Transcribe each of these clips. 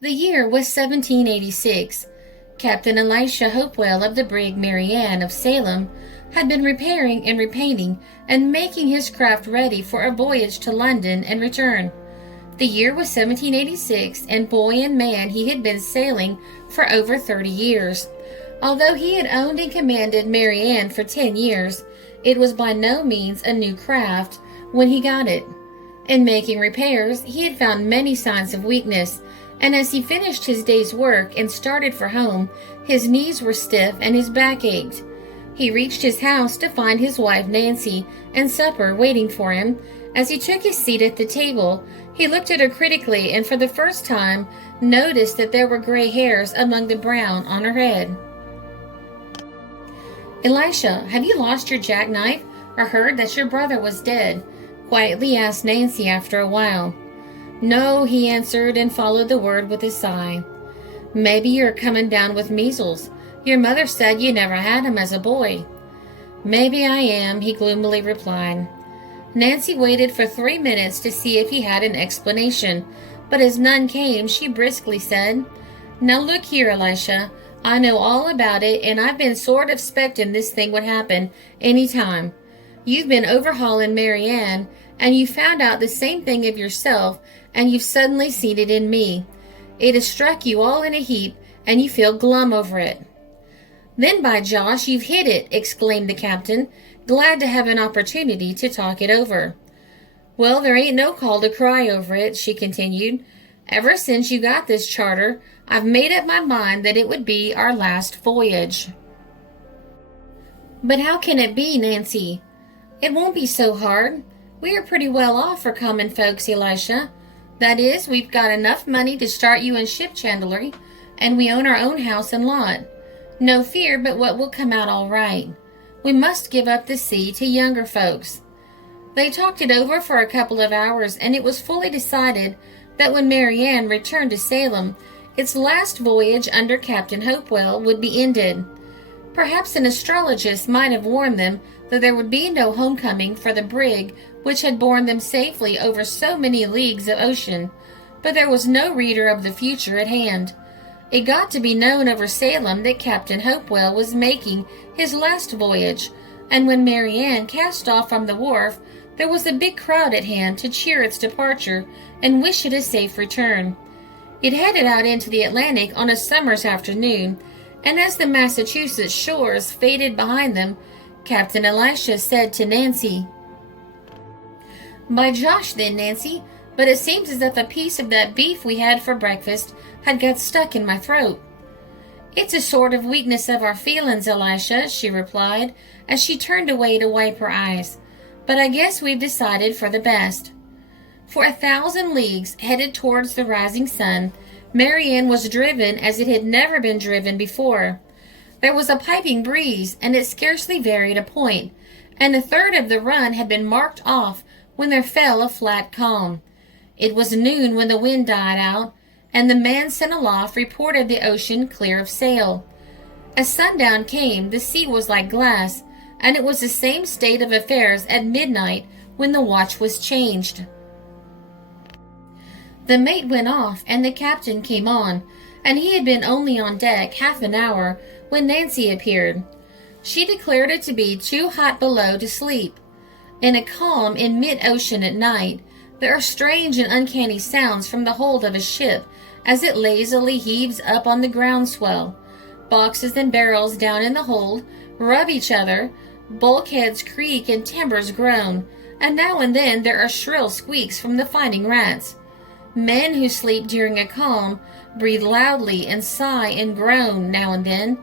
The year was 1786. Captain Elisha Hopewell of the brig Mary Ann of Salem had been repairing and repainting and making his craft ready for a voyage to London and return. The year was 1786, and boy and man he had been sailing for over 30 years. Although he had owned and commanded Mary Ann for 10 years, it was by no means a new craft when he got it. In making repairs, he had found many signs of weakness, and as he finished his day's work and started for home, his knees were stiff and his back ached. He reached his house to find his wife Nancy and supper waiting for him. As he took his seat at the table, he looked at her critically and for the first time noticed that there were gray hairs among the brown on her head. "Elisha, have you lost your jackknife or heard that your brother was dead?" quietly asked Nancy after a while. "No," he answered and followed the word with a sigh. "Maybe you're coming down with measles. Your mother said you never had 'em as a boy." "Maybe I am," he gloomily replied. Nancy waited for 3 minutes to see if he had an explanation, but as none came, she briskly said, "Now look here, Elisha, I know all about it, and I've been sort of 'specting this thing would happen any time. You've been overhauling Mary Ann, and you found out the same thing of yourself, and you've suddenly seen it in me. It has struck you all in a heap, and you feel glum over it." "Then, by Josh, you've hit it!" exclaimed the captain, glad to have an opportunity to talk it over. "Well, there ain't no call to cry over it," she continued. "Ever since you got this charter, I've made up my mind that it would be our last voyage." "But how can it be, Nancy?" "It won't be so hard. We are pretty well off for common folks, Elisha. That is, we've got enough money to start you in ship chandlery, and we own our own house and lot. No fear but what will come out all right. We must give up the sea to younger folks." They talked it over for a couple of hours, and it was fully decided that when Mary Ann returned to Salem, its last voyage under Captain Hopewell would be ended. Perhaps an astrologist might have warned them that there would be no homecoming for the brig which had borne them safely over so many leagues of ocean, but there was no reader of the future at hand. It got to be known over Salem that Captain Hopewell was making his last voyage, and when Mary Ann cast off from the wharf, there was a big crowd at hand to cheer its departure and wish it a safe return. It headed out into the Atlantic on a summer's afternoon, and as the Massachusetts shores faded behind them, Captain Elisha said to Nancy, "By Josh then, Nancy, but it seems as if a piece of that beef we had for breakfast had got stuck in my throat." "It's a sort of weakness of our feelin's, Elisha," she replied, as she turned away to wipe her eyes. "But I guess we've decided for the best." For 1,000 leagues, headed towards the rising sun, Mary Ann was driven as it had never been driven before. There was a piping breeze, and it scarcely varied a point, and a third of the run had been marked off when there fell a flat calm. It was noon when the wind died out, and the man sent aloft reported the ocean clear of sail. As sundown came, the sea was like glass, and it was the same state of affairs at midnight when the watch was changed. The mate went off, and the captain came on, and he had been only on deck half an hour when Nancy appeared. She declared it to be too hot below to sleep. In a calm in mid-ocean at night, there are strange and uncanny sounds from the hold of a ship as it lazily heaves up on the groundswell. Boxes and barrels down in the hold rub each other, bulkheads creak and timbers groan, and now and then there are shrill squeaks from the fighting rats. Men who sleep during a calm breathe loudly and sigh and groan now and then,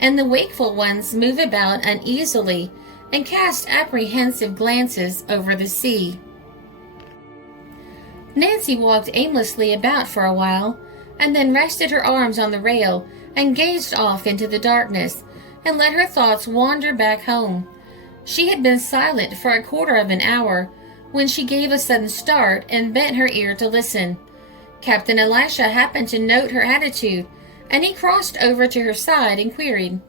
and the wakeful ones move about uneasily and cast apprehensive glances over the sea. Nancy walked aimlessly about for a while, and then rested her arms on the rail and gazed off into the darkness, and let her thoughts wander back home. She had been silent for a quarter of an hour, when she gave a sudden start and bent her ear to listen. Captain Elisha happened to note her attitude, and he crossed over to her side and queried,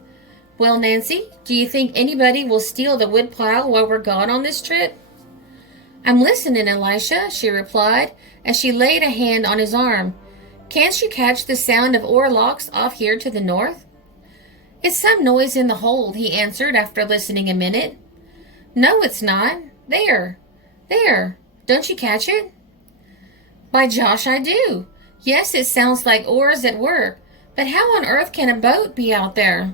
"Well, Nancy, do you think anybody will steal the woodpile while we're gone on this trip?" "I'm listening, Elisha," she replied, as she laid a hand on his arm. Can't you catch the sound of oar locks off here to the north?" "It's some noise in the hold," he answered after listening a minute. "No, it's not. There. There. Don't you catch it?" "By Josh, I do. Yes, it sounds like oars at work, but how on earth can a boat be out there?"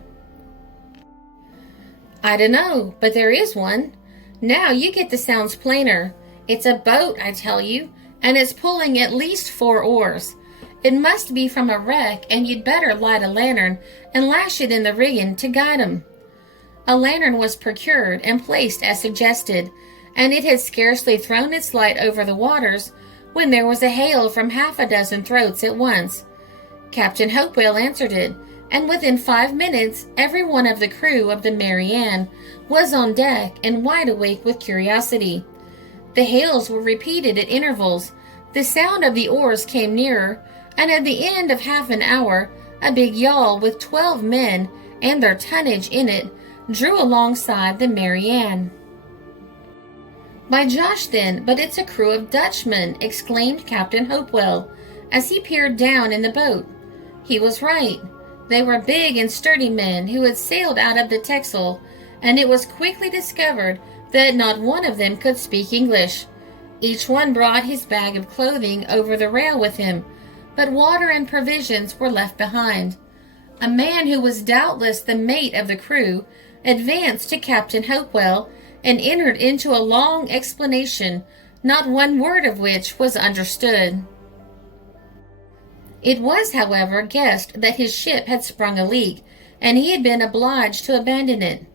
"I dunno, but there is one. Now you get the sounds plainer. It's a boat, I tell you, and it's pulling at least 4 oars. It must be from a wreck, and you'd better light a lantern and lash it in the rigging to guide 'em." A lantern was procured and placed as suggested, and it had scarcely thrown its light over the waters when there was a hail from half a dozen throats at once. Captain Hopewell answered it, and within 5 minutes every one of the crew of the Mary Ann was on deck and wide awake with curiosity. The hails were repeated at intervals, the sound of the oars came nearer, and at the end of half an hour a big yawl with 12 men and their tonnage in it drew alongside the Mary Ann. "By Josh, then, but it's a crew of Dutchmen," exclaimed Captain Hopewell as he peered down in the boat. He was right. They were big and sturdy men who had sailed out of the Texel, and it was quickly discovered that not one of them could speak English. Each one brought his bag of clothing over the rail with him, but water and provisions were left behind. A man who was doubtless the mate of the crew advanced to Captain Hopewell and entered into a long explanation, not one word of which was understood. It was, however, guessed that his ship had sprung a leak, and he had been obliged to abandon it.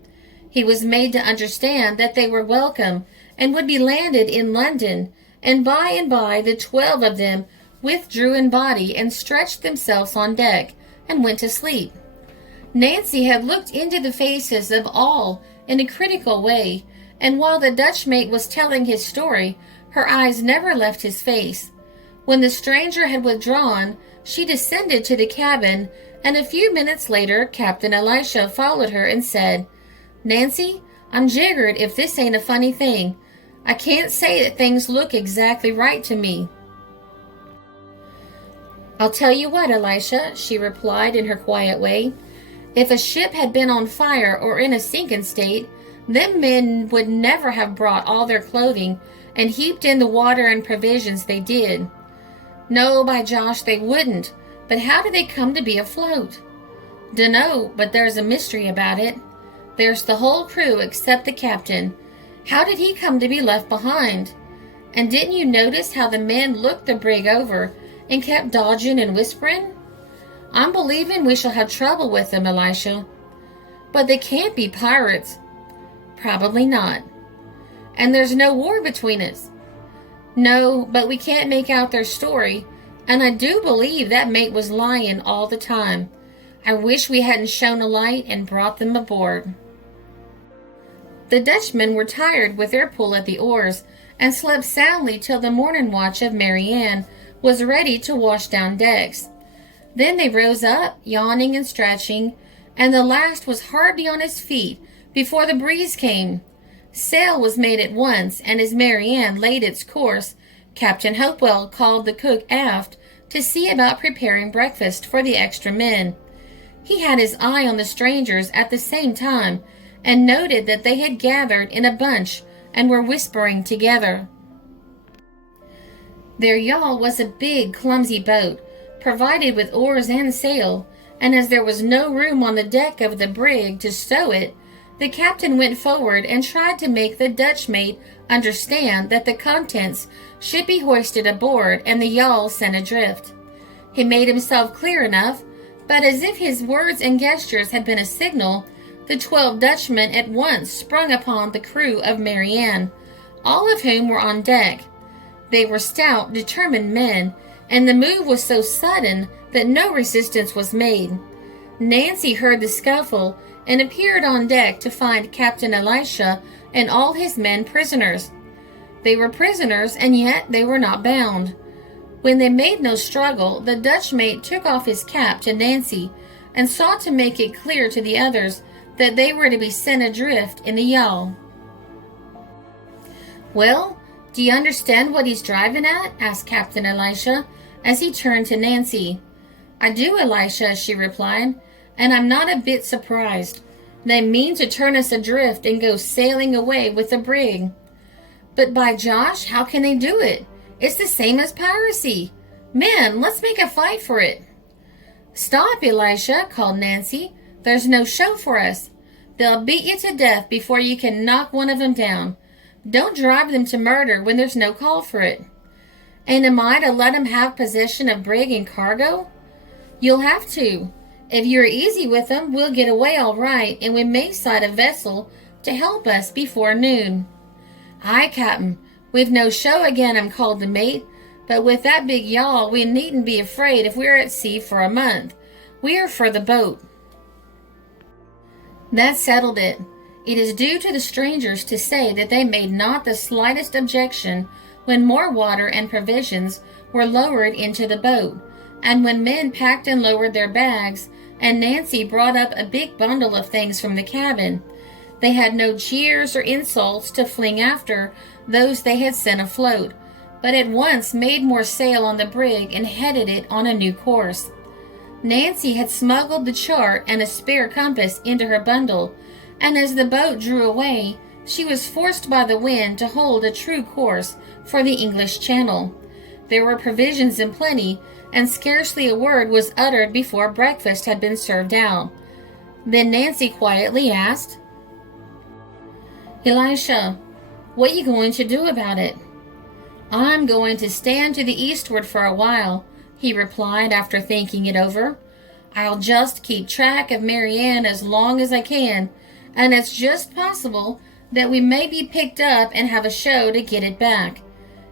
He was made to understand that they were welcome and would be landed in London, and by the 12 of them withdrew in body and stretched themselves on deck and went to sleep. Nancy had looked into the faces of all in a critical way, and while the Dutch mate was telling his story, her eyes never left his face. When the stranger had withdrawn, she descended to the cabin, and a few minutes later Captain Elisha followed her and said, "Nancy, I'm jiggered if this ain't a funny thing. I can't say that things look exactly right to me." "I'll tell you what, Elisha," she replied in her quiet way. "If a ship had been on fire or in a sinking state, them men would never have brought all their clothing and heaped in the water and provisions they did. No, by Josh, they wouldn't. But how did they come to be afloat?" "Dunno, but there's a mystery about it. There's the whole crew except the captain. How did he come to be left behind? And didn't you notice how the men looked the brig over and kept dodging and whispering? I'm believing we shall have trouble with them, Elisha." "But they can't be pirates." "Probably not." "And there's no war between us." "No, but we can't make out their story, and I do believe that mate was lying all the time. I wish we hadn't shown a light and brought them aboard." The Dutchmen were tired with their pull at the oars, and slept soundly till the morning watch of Mary Ann was ready to wash down decks. Then they rose up, yawning and stretching, and the last was hardly on his feet before the breeze came. Sail was made at once, and as Mary Ann laid its course, Captain Hopewell called the cook aft to see about preparing breakfast for the extra men. He had his eye on the strangers at the same time, and noted that they had gathered in a bunch and were whispering together. Their yawl was a big, clumsy boat, provided with oars and sail, and as there was no room on the deck of the brig to stow it, the captain went forward and tried to make the Dutch mate understand that the contents should be hoisted aboard and the yawl sent adrift. He made himself clear enough, but as if his words and gestures had been a signal, the 12 Dutchmen at once sprung upon the crew of Mary Ann, all of whom were on deck. They were stout, determined men, and the move was so sudden that no resistance was made. Nancy heard the scuffle and appeared on deck to find Captain Elisha and all his men prisoners. They were prisoners, and yet they were not bound. When they made no struggle, the Dutch mate took off his cap to Nancy and sought to make it clear to the others that they were to be sent adrift in the yawl. "Well, do you understand what he's driving at?" asked Captain Elisha, as he turned to Nancy. "I do, Elisha," she replied, "and I'm not a bit surprised. They mean to turn us adrift and go sailing away with the brig." "But by Josh, how can they do it? It's the same as piracy. Men, let's make a fight for it." "Stop, Elisha," called Nancy. "There's no show for us. They'll beat you to death before you can knock one of them down. Don't drive them to murder when there's no call for it." "And am I to let 'em have possession of brig and cargo?" "You'll have to. If you're easy with 'em, we'll get away all right, and we may sight a vessel to help us before noon." "Aye, Captain. We've no show again 'em," called the mate. "But with that big yawl, we needn't be afraid if we're at sea for a month. We are for the boat." That settled it. It is due to the strangers to say that they made not the slightest objection when more water and provisions were lowered into the boat, and when men packed and lowered their bags, and Nancy brought up a big bundle of things from the cabin. They had no jeers or insults to fling after those they had sent afloat, but at once made more sail on the brig and headed it on a new course. Nancy had smuggled the chart and a spare compass into her bundle, and as the boat drew away, she was forced by the wind to hold a true course for the English Channel. There were provisions in plenty, and scarcely a word was uttered before breakfast had been served out. Then Nancy quietly asked, "Elisha, what are you going to do about it?" "I'm going to stand to the eastward for a while," he replied after thinking it over. "I'll just keep track of Mary Ann as long as I can, and it's just possible that we may be picked up and have a show to get it back.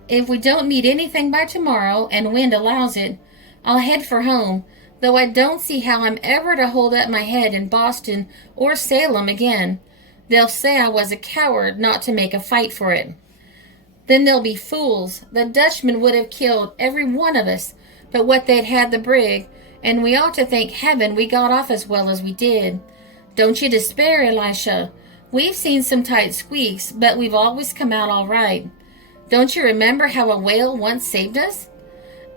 If we don't meet anything by tomorrow, and wind allows it, I'll head for home, though I don't see how I'm ever to hold up my head in Boston or Salem again. They'll say I was a coward not to make a fight for it. Then they'll be fools. The Dutchmen would have killed every one of us, but what they'd had the brig, and we ought to thank heaven we got off as well as we did. Don't you despair, Elisha. We've seen some tight squeaks, but we've always come out all right. Don't you remember how a whale once saved us?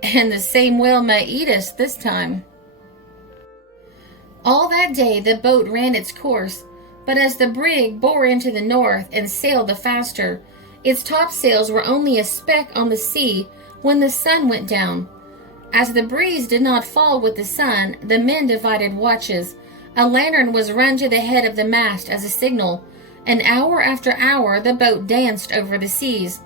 And the same whale may eat us this time." All that day the boat ran its course, but as the brig bore into the north and sailed the faster, its topsails were only a speck on the sea when the sun went down. As the breeze did not fall with the sun, the men divided watches. A lantern was run to the head of the mast as a signal, and hour after hour the boat danced over the seas.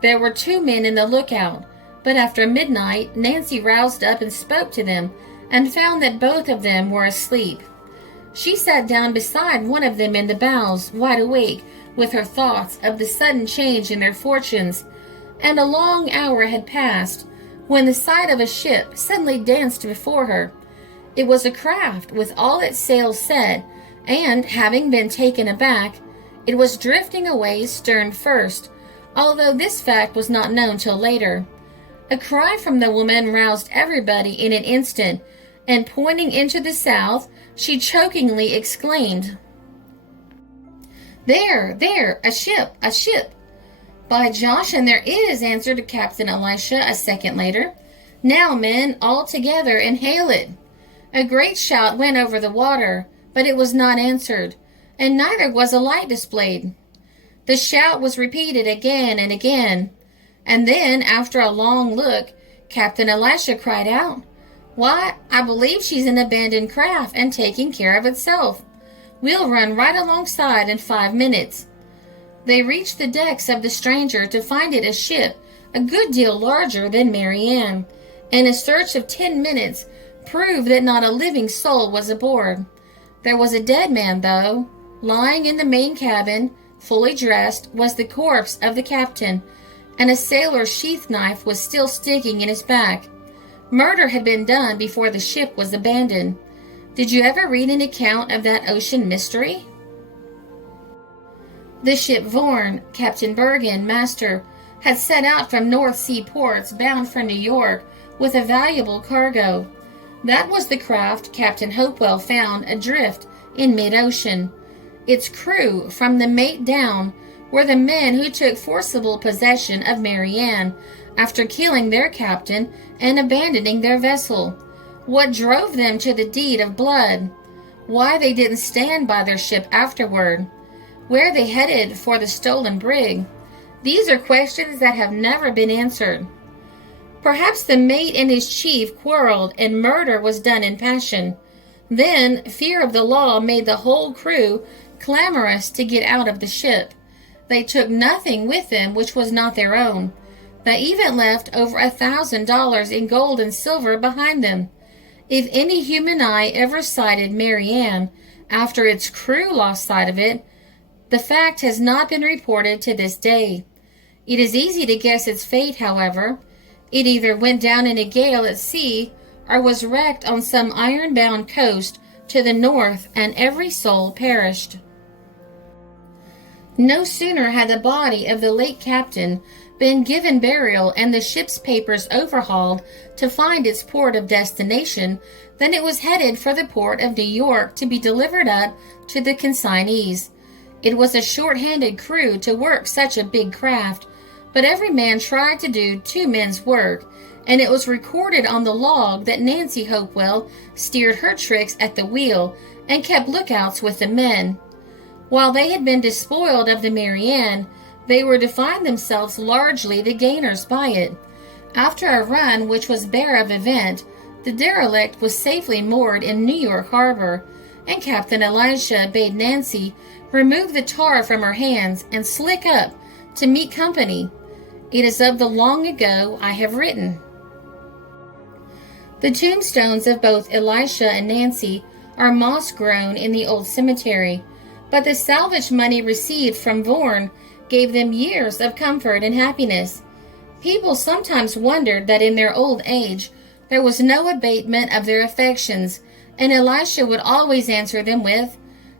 There were 2 men in the lookout, but after midnight Nancy roused up and spoke to them, and found that both of them were asleep. She sat down beside one of them in the bows, wide awake, with her thoughts of the sudden change in their fortunes, and a long hour had passed, when the sight of a ship suddenly danced before her. It was a craft with all its sails set, and, having been taken aback, it was drifting away stern first, although this fact was not known till later. A cry from the woman roused everybody in an instant, and pointing into the south, she chokingly exclaimed, There, a ship, a ship!" "By Josh, and there is," answered Captain Elisha a second later. "Now, men, all together and hail it." A great shout went over the water, but it was not answered, and neither was a light displayed. The shout was repeated again and again, and then, after a long look, Captain Elisha cried out, "Why, I believe she's an abandoned craft and taking care of itself. We'll run right alongside in 5 minutes." They reached the decks of the stranger to find it a ship a good deal larger than Mary Ann, and a search of 10 minutes proved that not a living soul was aboard. There was a dead man, though. Lying in the main cabin, fully dressed, was the corpse of the captain, and a sailor's sheath knife was still sticking in his back. Murder had been done before the ship was abandoned. Did you ever read an account of that ocean mystery? The ship Vorn, Captain Bergen, master, had set out from North Sea ports bound for New York with a valuable cargo. That was the craft Captain Hopewell found adrift in mid-ocean. Its crew, from the mate down, were the men who took forcible possession of Mary Ann after killing their captain and abandoning their vessel? What drove them to the deed of blood? Why they didn't stand by their ship afterward? Where they headed for the stolen brig? These are questions that have never been answered. Perhaps the mate and his chief quarreled and murder was done in passion. Then fear of the law made the whole crew clamorous to get out of the ship. They took nothing with them which was not their own. They even left over $1,000 in gold and silver behind them. If any human eye ever sighted Mary Ann after its crew lost sight of it, the fact has not been reported to this day. It is easy to guess its fate, however. It either went down in a gale at sea or was wrecked on some iron-bound coast to the north, and every soul perished. No sooner had the body of the late captain been given burial and the ship's papers overhauled to find its port of destination than it was headed for the port of New York to be delivered up to the consignees. It was a short-handed crew to work such a big craft, but every man tried to do two men's work, and it was recorded on the log that Nancy Hopewell steered her tricks at the wheel and kept lookouts with the men. While they had been despoiled of the Mary Ann, they were to find themselves largely the gainers by it. After a run which was bare of event, the derelict was safely moored in New York Harbor, and Captain Elisha bade Nancy remove the tar from her hands and slick up to meet company. It is of the long ago I have written. The tombstones of both Elisha and Nancy are moss-grown in the old cemetery, but the salvage money received from Vaughan gave them years of comfort and happiness. People sometimes wondered that in their old age there was no abatement of their affections, and Elisha would always answer them with,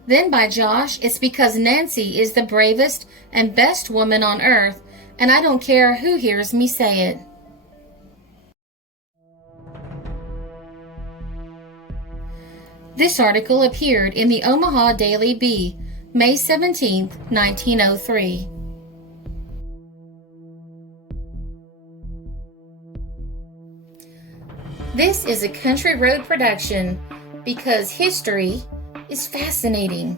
"Then by Josh, it's because Nancy is the bravest and best woman on earth, and I don't care who hears me say it." This article appeared in the Omaha Daily Bee, May 17, 1903. This is a Country Road production because history is fascinating.